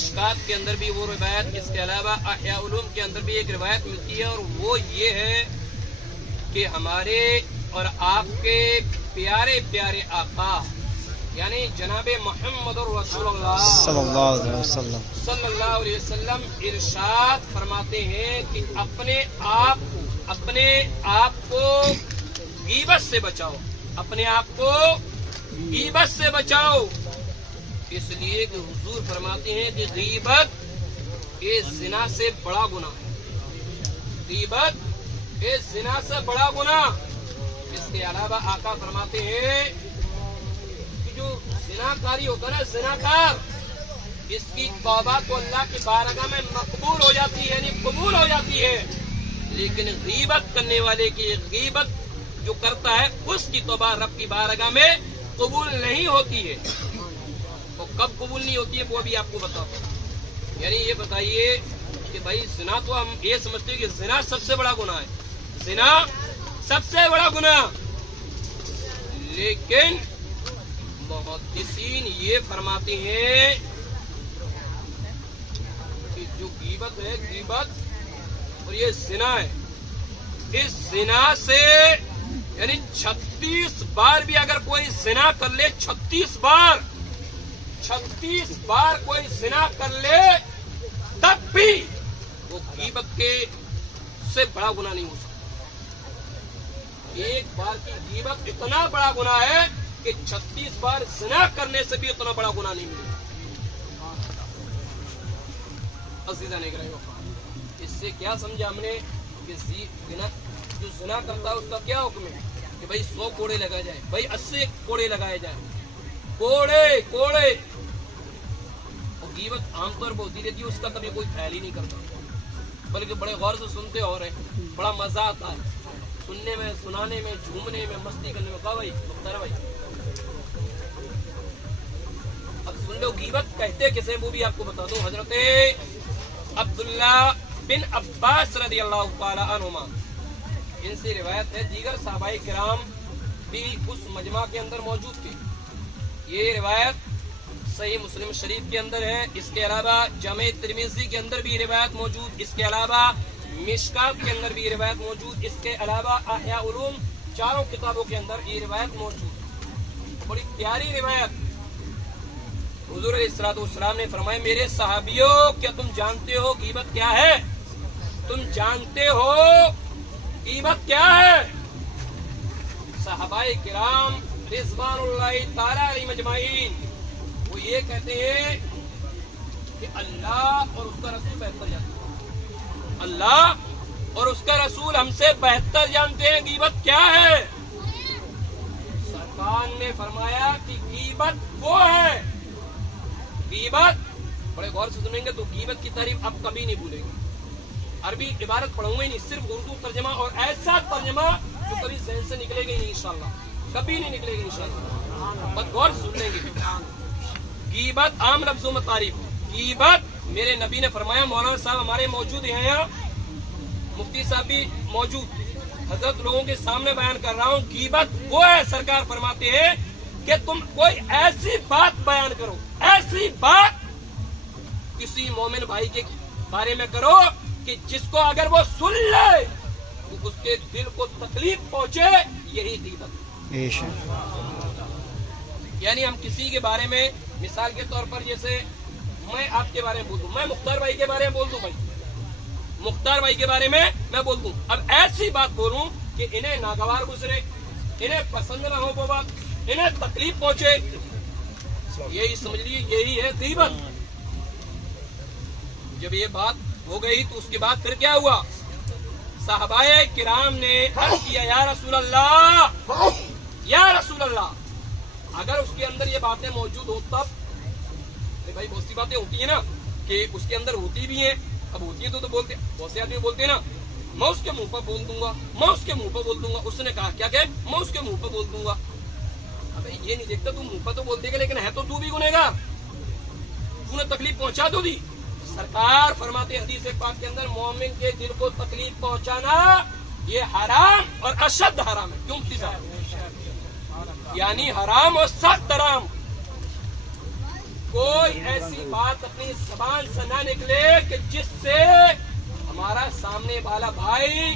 मिशकात के अंदर भी वो रिवायत, इसके अलावा अहया उलूम के अंदर भी एक रिवायत मिलती है, और वो ये है कि हमारे और आपके प्यारे प्यारे आका यानी जनाबे मोहम्मद रसूलुल्लाह सल्लल्लाहु अलैहि वसल्लम इरशाद फरमाते हैं कि अपने आप को गीबत से बचाओ, अपने आप को गीबत से बचाओ। इसलिए कि हुजूर फरमाते हैं कि गीबत ये जिना से बड़ा गुनाह है, गीबत ये जिना से बड़ा गुनाह। इसके अलावा आका फरमाते हैं कि जो जिनाकारी होता है ना, जिनाकार, इसकी तौबा तो अल्लाह की बारगाह में मकबूल हो जाती है, यानी कबूल हो जाती है, लेकिन गीबत करने वाले की, गीबत जो करता है उसकी तौबा रब की बारगाह में कबूल नहीं होती है। तो कब कबूल नहीं होती है वो भी आपको बताता हूं। यानी ये बताइए कि भाई जिना तो हम ये समझते हैं कि जिना सबसे बड़ा गुनाह है, जिना सबसे बड़ा गुनाह, लेकिन मुहद्दिसीन ये फरमाते हैं कि जो गीबत है, गीबत और ये जिना है, इस जिना से यानी 36 बार भी अगर कोई जिना कर ले, 36 बार कोई जिना कर ले, तब भी वो गीबत के से बड़ा गुनाह नहीं हो सकता। एक बार की गीबत इतना बड़ा गुनाह है कि 36 बार जिना करने से भी इतना बड़ा गुनाह नहीं मिलेगा। अज़ीज़ान इकराम, इससे क्या समझा हमने कि जो जिना करता है उसका क्या हुक्म है कि भाई 100 कोड़े लगाए जाए, भाई 80 कोड़े लगाए जाए, कोड़े। और गीबत आमतौर पर होती रहती है, उसका कभी कोई ख्याल ही नहीं करता, बल्कि बड़े गौर से सुनते हो रहे, बड़ा मजा आता है सुनने में, सुनाने में, झूमने में, मस्ती करने में। कहा भाई मुख्तार भाई, अब सुन लो गीबत कहते किसे, वो भी आपको बता दो। हजरत अब्दुल्ला बिन अब्बास रदियल्लाहु ताला अन्हुमा, इनसे रिवायत है, दीगर सहाबाए किराम भी उस मजमा के अंदर मौजूद थे। ये रिवायत सही मुस्लिम शरीफ के अंदर है, इसके अलावा जामे तिरमिज़ी के अंदर भी रिवायत मौजूद, इसके अलावा मिशकात के अंदर भी रिवायत मौजूद, इसके अलावा अहया उलूम चारों किताबों के अंदर ये रिवायत मौजूद। बड़ी प्यारी रिवायत। हुजूर अलैहिस्सलातु वस्सलाम ने फरमाया, मेरे सहाबियों, क्या तुम जानते हो गीबत क्या है? तुम जानते हो गीबत क्या है? सहाबाए किराम रिज़वानुल्लाहि ताला अलैहिम अजमाइन वो ये कहते हैं कि अल्लाह और उसका रसूल बेहतर जानते हैं, अल्लाह और उसका रसूल हमसे बेहतर जानते हैं गीबत क्या है। सरकार ने फरमाया कि गीबत वो है, गीबत, बड़े गौर से सुनेंगे तो गीबत की तारीफ आप कभी नहीं भूलेंगे। अरबी इबारत पढ़ूंगा ही नहीं, सिर्फ उर्दू तर्जमा, और ऐसा तर्जमा जो कभी ज़हन से निकलेगा ही नहीं इंशाल्लाह, कभी नहीं निकलेगा इंशाल्लाह, बस गौर से सुन लेंगे। गीबत आम लफ्जों में तारीफ, गीबत मेरे नबी ने फरमाया, मौलाना साहब हमारे मौजूद हैं यहाँ, मुफ्ती साहब भी मौजूद, हजरत लोगों के सामने बयान कर रहा हूँ, गीबत वो है, सरकार फरमाते हैं कि तुम कोई ऐसी बात बयान करो, ऐसी बात किसी मोमिन भाई के बारे में करो कि जिसको अगर वो सुन ले तो उसके दिल को तकलीफ पहुंचे, यही गीबत। यानी हम किसी के बारे में, मिसाल के तौर पर जैसे मैं आपके बारे में बोल दूं, मैं मुख्तार भाई के बारे में बोल दूं, भाई मुख्तार भाई के बारे में मैं बोल दूं, अब ऐसी बात बोलूं कि इन्हें नागवार गुजरे, इन्हें पसंद ना हो वो बात, इन्हें तकलीफ पहुंचे, यही समझ लीजिए यही है गीबत। जब ये बात हो गई तो उसके बाद फिर क्या हुआ? सहाबाए किराम ने अर्ज किया, या रसूल अल्लाह, या रसूल अल्लाह, अगर उसके अंदर ये बातें मौजूद हो तब, भाई बहुत सी बातें होती है ना कि उसके अंदर होती भी हैं, अब होती है तो बोलते, बहुत से आदमी बोलते हैं ना, मैं उसके मुंह पर बोल दूंगा, मैं उसके मुंह पर बोल दूंगा। उसने कहा क्या कहे, मैं उसके मुंह पर बोल दूंगा। अबे ये नहीं देखता, तू मुंह पर तो बोल देगा लेकिन है तो तू भी गुनहगार, तूने तकलीफ पहुंचा तो दी। सरकार फरमाते हदीस पाक के अंदर, मोमिन के दिल को तकलीफ पहुंचाना ये हराम और अशद हराम है। क्यों मुफ्ती साहब? यानी हराम और सख्त हराम। کوئی ایسی بات اپنی زبان سے نہ نکلے کہ جس سے ہمارا سامنے والا بھائی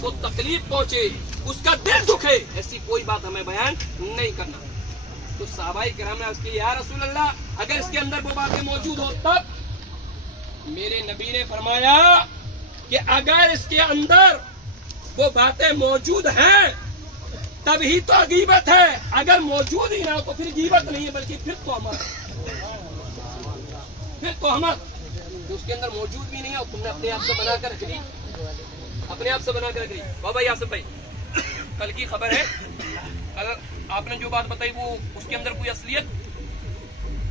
کو تکلیف پہنچے، اس کا دل دکھے، ایسی کوئی بات ہمیں بیان نہیں کرنا۔ تو صحابہ کرام نے عرض کی یا رسول اللہ اگر اس کے اندر وہ باتیں موجود ہو تب؟ میرے نبی نے فرمایا کہ اگر اس کے اندر وہ باتیں موجود ہیں تب ہی تو غیبت ہے، اگر موجود ہی نہ ہو تو پھر غیبت نہیں ہے بلکہ پھر تو ہمت اس کے اندر موجود بھی نہیں ہے اور تم نے اپنے آپ سے بنا کر رکھ لی، اپنے آپ سے بنا کر رکھ لی۔ بابا یاسر بھائی کل کی خبر ہے، اگر آپ نے جو بات بتائی وہ اس کے اندر کوئی اصلیت؟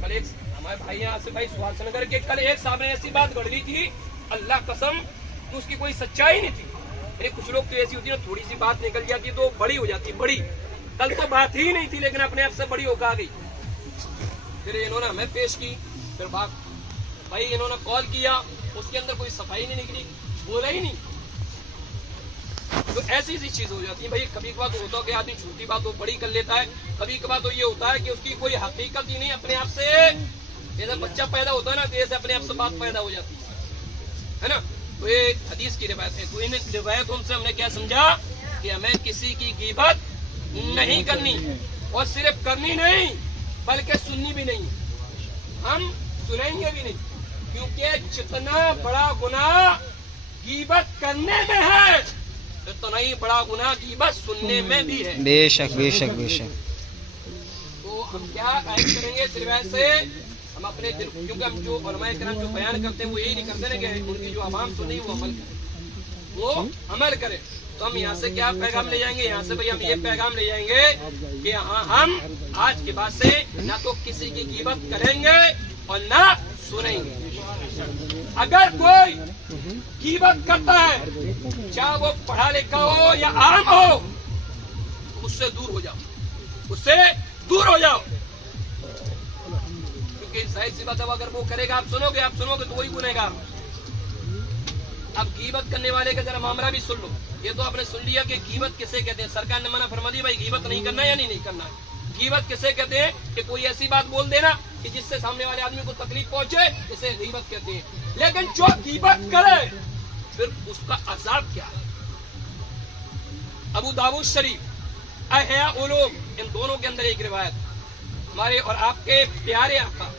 کل ایک ہمارے بھائی یہاں سے بھائی سہارس نگر کے کل ایک صاحب نے ایسی بات گڑھ لی تھی اللہ قسم تو اس کی کوئی سچائی نہیں تھی۔ یعنی کچھ لوگ تو ایسی ہوتی ہے تھوڑی سی بات نکل جاتی ہے تو بڑی ہو جاتی ہے، بڑی۔ کل تو بات ہی نہیں تھی لیکن اپنے آپ سے بڑی ہو کے آ گئی۔ پھر انہوں نے ہمیں پیش کی، پھر بھائی انہوں نے کال کیا، اس کے اندر کوئی صفائی نہیں نکلی، بولا ہی نہیں۔ تو ایسی چیز ہو جاتی ہے بھائی، کبھی کبھار تو ہوتا ہے کہ آدمی چھوٹی بات تو بڑی کر لیتا ہے، کبھی کبھار تو یہ ہوتا ہے کہ اس کی کوئی حقیقت ہی نہیں، اپنے آپ سے جیسے بچہ پیدا ہوتا ہے نا جیسے اپنے آپ سے بات پیدا ہو جاتی ہے نا۔ تو یہ حدیث کی روایت ہے، تو ان روایتوں سے ہم نے کیا سمجھا کہ ہمیں کسی کی غیبت نہیں کرنی، اور صرف کرنی نہیں بلکہ سننی بھی نہیں، ہم سنیں گے بھی نہیں، کیونکہ جتنا بڑا گناہ غیبت کرنے میں ہے اتنا ہی بڑا گناہ غیبت سننے میں بھی ہے۔ بے شک بے شک بے شک۔ تو ہم کیا قائم کریں گے صرف ایسے ہم اپنے دل، کیونکہ ہم جو علماء کرام جو بیان کرتے ہیں وہ یہی نہیں کرتے نا کہ ان کی جو عوام سنی وہ عمل کرے، وہ عمل کرے۔ تو ہم یہاں سے کیا پیغام لے جائیں گے؟ یہاں سے بھائی ہم یہ پیغام لے جائیں گے کہ ہاں ہم آج کے بعد سے نہ تو کسی کی غیبت کریں گے اور نہ سنیں گے۔ اگر کوئی غیبت کرتا ہے چاہے وہ پڑھا لکھا ہو یا عام ہو اس سے دور ہو جاؤ، اس سے دور ہو جاؤ، کیونکہ ظاہر سی بات ہے اگر وہ کرے گا آپ سنو گے تو وہی گنہگار۔ اب غیبت کرنے والے کا ذرا معاملہ بھی سن لو۔ یہ تو آپ نے سن لیا کہ غیبت کسے کہتے ہیں، سرکار نے منع فرما دی بھائی غیبت نہیں کرنا ہے یا نہیں کرنا ہے۔ غیبت کسے کہتے ہیں کہ کوئی ایسی بات بول دینا کہ جس سے سامنے والے آدمی کو تکلیف پہنچے، اسے غیبت کہتے ہیں۔ لیکن جو غیبت کرے پھر اس کا عذاب کیا ہے؟ ابو داؤد شریف، احیاء علوم، ان دونوں کے اندر ایک روایت ہمارے اور آپ کے پیارے آقا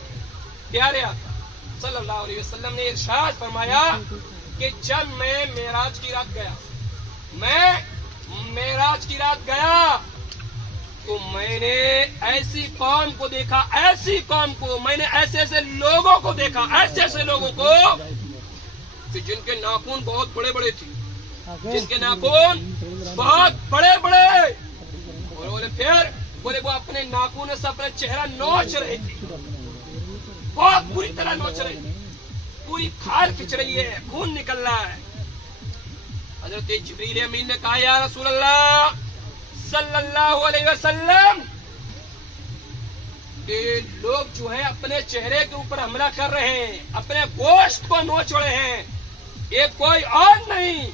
صلی اللہ علیہ وسلم نے ارشاد فرمایا کہ جب میں معراج کی رات گیا تو میں نے ایسی قوم کو دیکھا، میں نے ایسے لوگوں کو دیکھا، ایسے لوگوں کو کہ جن کے ناخن بہت بڑے بڑے تھے، اور بولے وہ اپنے ناخن سے اپنا چہرہ نوچ رہے تھے، بہت بری طرح نوچ رہے تھے، پوری کھال کھچ رہی ہے، خون نکل رہا ہے۔ حضرت جبریل امین نے کہا یا رسول اللہ صلی اللہ علیہ وسلم کہ لوگ جو ہیں اپنے چہرے کے اوپر حملہ کر رہے ہیں، اپنے گوشت کو نوچ رہے ہیں، یہ کوئی اور نہیں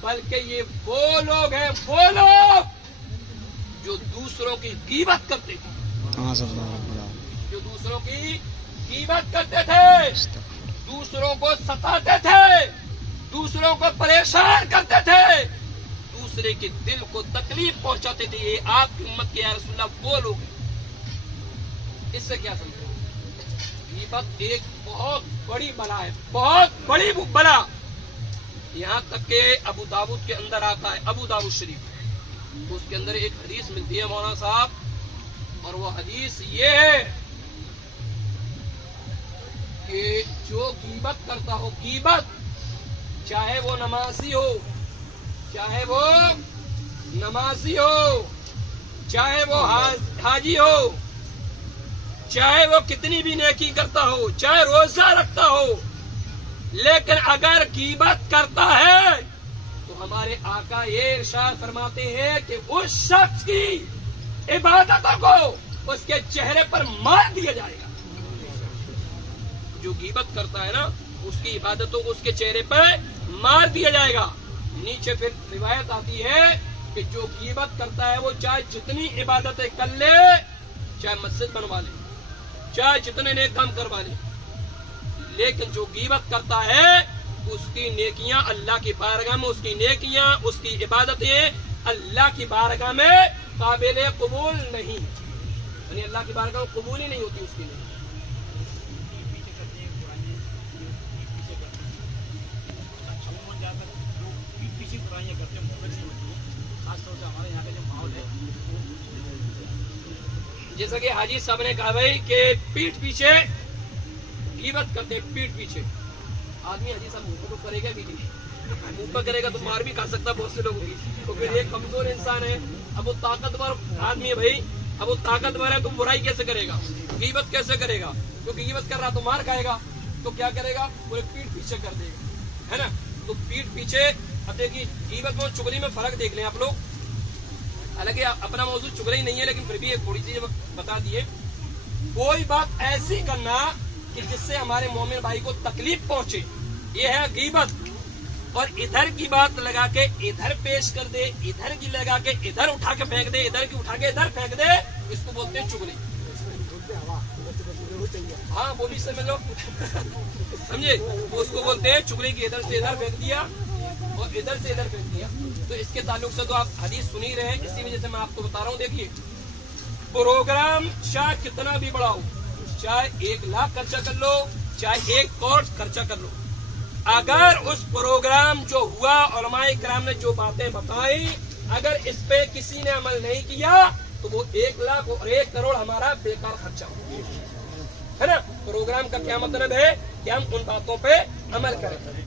بلکہ یہ وہ لوگ ہیں جو دوسروں کی غیبت کرتے تھے، جو دوسروں کی غیبت کرتے تھے، دوسروں کو ستاتے تھے، دوسروں کو پریشان کرتے تھے، دوسرے کے دل کو تکلیف پہنچاتے تھے۔ یہ آپ کی امت کے یا رسول اللہ وہ لوگ ہیں۔ اس سے کیا سمجھے؟ غیبت ایک بہت بڑی بلا ہے، بہت بڑی بلا، یہاں تک کہ ابو داؤد کے اندر آتا ہے، ابو داؤد شریف، اس کے اندر ایک حدیث ملتی ہے مولانا صاحب، اور وہ حدیث یہ ہے کہ جو غیبت کرتا ہو، غیبت چاہے وہ نمازی ہو، چاہے وہ حاجی ہو، چاہے وہ کتنی بھی نیکی کرتا ہو، چاہے روزہ رکھتا ہو، لیکن اگر غیبت کرتا ہے تو ہمارے آقا یہ ارشاد فرماتے ہیں کہ اس شخص کی عبادتوں کو اس کے چہرے پر مار دیا جائے گا۔ جو غیبت کرتا ہے نا اس کی عبادتوں کو اس کے چہرے پر مار دیا جائے گا۔ نیچے پھر روایت آتی ہے کہ جو غیبت کرتا ہے وہ چاہے جتنی عبادتیں کر لے، چاہے مسجد بنوا لے، चाहे जितने नेक काम करवा ले, लेकिन जो गीबत करता है उसकी नेकियां अल्लाह की बारगाह में, उसकी नेकियां, उसकी इबादतें अल्लाह की बारगाह में काबिल कबूल नहीं, यानी अल्लाह की बारगाह में कबूल ही नहीं होती उसकी नेकी। जैसा कि हाजी साहब ने कहा भाई कि पीठ पीछे गीबत करते हैं, पीठ पीछे आदमी, हाजी साहब मुंह पर करेगा भी नहीं, मुंह पर करेगा तो मार भी खा सकता बहुत से लोगों की, तो फिर एक कमजोर इंसान है, अब वो ताकतवर आदमी है भाई, अब वो ताकतवर है तो बुराई कैसे करेगा, गीबत कैसे करेगा, क्योंकि गीबत कर रहा तो मार खाएगा, तो क्या करेगा, पूरे पीठ पीछे कर देगा, है ना। तो पीठ पीछे, अब देखिए गीबत और चुगली में फर्क देख लें आप लोग, हालांकि अपना मौजूद चुगली नहीं है लेकिन फिर भी एक थोड़ी सी बता दिए। कोई बात ऐसी करना कि जिससे हमारे मोमिन भाई को तकलीफ पहुंचे, ये है गीबत, और इधर की बात लगा के इधर पेश कर दे, इधर की लगा के इधर उठा के फेंक दे, इधर की उठा के इधर फेंक दे, इसको बोलते हैं चुगली। हाँ वो भी समझ लो समझे, उसको बोलते हैं चुगली की, इधर से इधर फेंक दिया और इधर से इधर फेंक दिया। तो इसके ताल्लुक से तो आप हदीस सुन ही रहे हैं, इसी वजह से मैं आपको बता रहा हूँ। देखिए प्रोग्राम चाहे कितना भी बड़ा हो, चाहे 1 लाख खर्चा कर लो, चाहे 1 करोड़ खर्चा कर लो, अगर उस प्रोग्राम जो हुआ उलमाए किराम ने जो बातें बताई, अगर इस पे किसी ने अमल नहीं किया तो वो 1 लाख और 1 करोड़ हमारा बेकार खर्चा है ना। प्रोग्राम का क्या मतलब है कि हम उन बातों पे अमल करें।